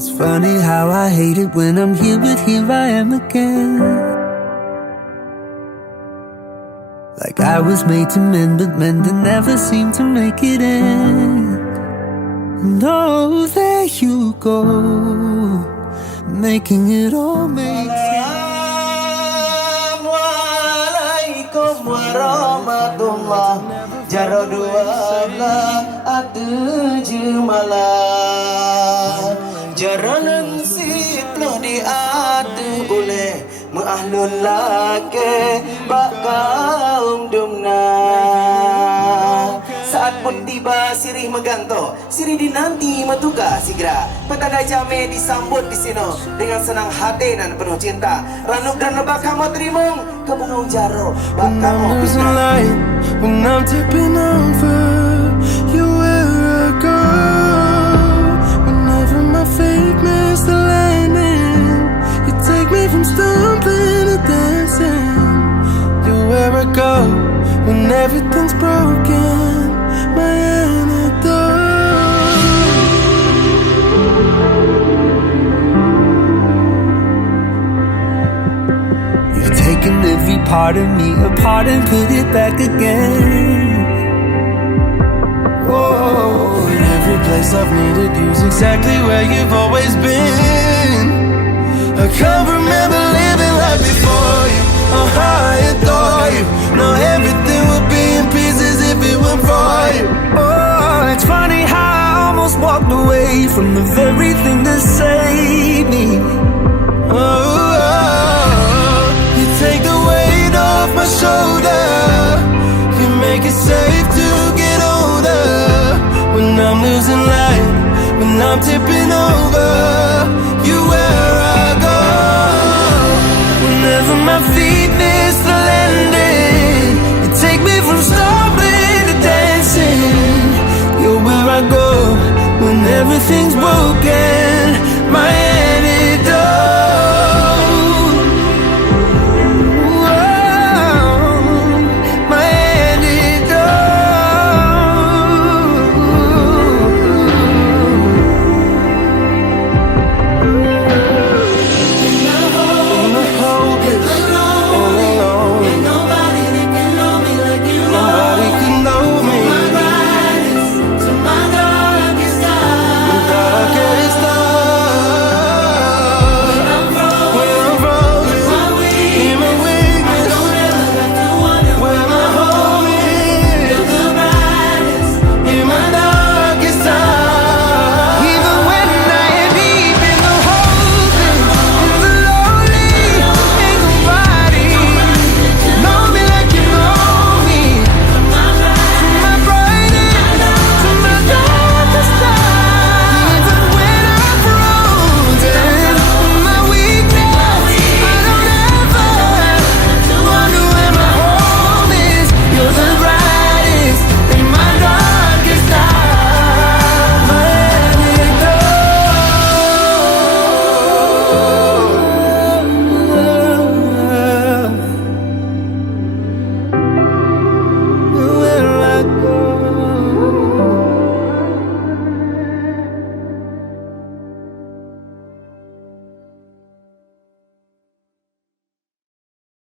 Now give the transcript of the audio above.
It's funny how I hate it when I'm here, but here I am again. Like I was made to mend, but mending never seemed to make it end. And oh, there you go, making it all make sense. Assalamualaikum warahmatullah. Jaro dua atu jumalah. Jaranan siploh di atu boleh Mu'ahlun lake bak kaum dumna. Saat pun tiba sirih meganto, sirih dinanti metuka sigra. Petanda jame disambut di sini dengan senang hati dan penuh cinta. Ranuk dan lebak kamu terimung kebungung jaro bak kamu pisna. When I'm tipping over, you where I go. Whenever my fate missed the landing, you take me from stumbling to dancing. You're where I go when everything's broken, my antidote. You've taken every part of me apart and put it back again. Whoa, in every place I've needed you's exactly where you've always been. I can't remember living life before you. Oh, I adore you. Now everything would be in pieces if it weren't for you. Oh, it's funny how I almost walked away from the very thing that saved me. Oh, you take the weight off my shoulder. You make it safe to get older. When I'm losing light, when I'm tipping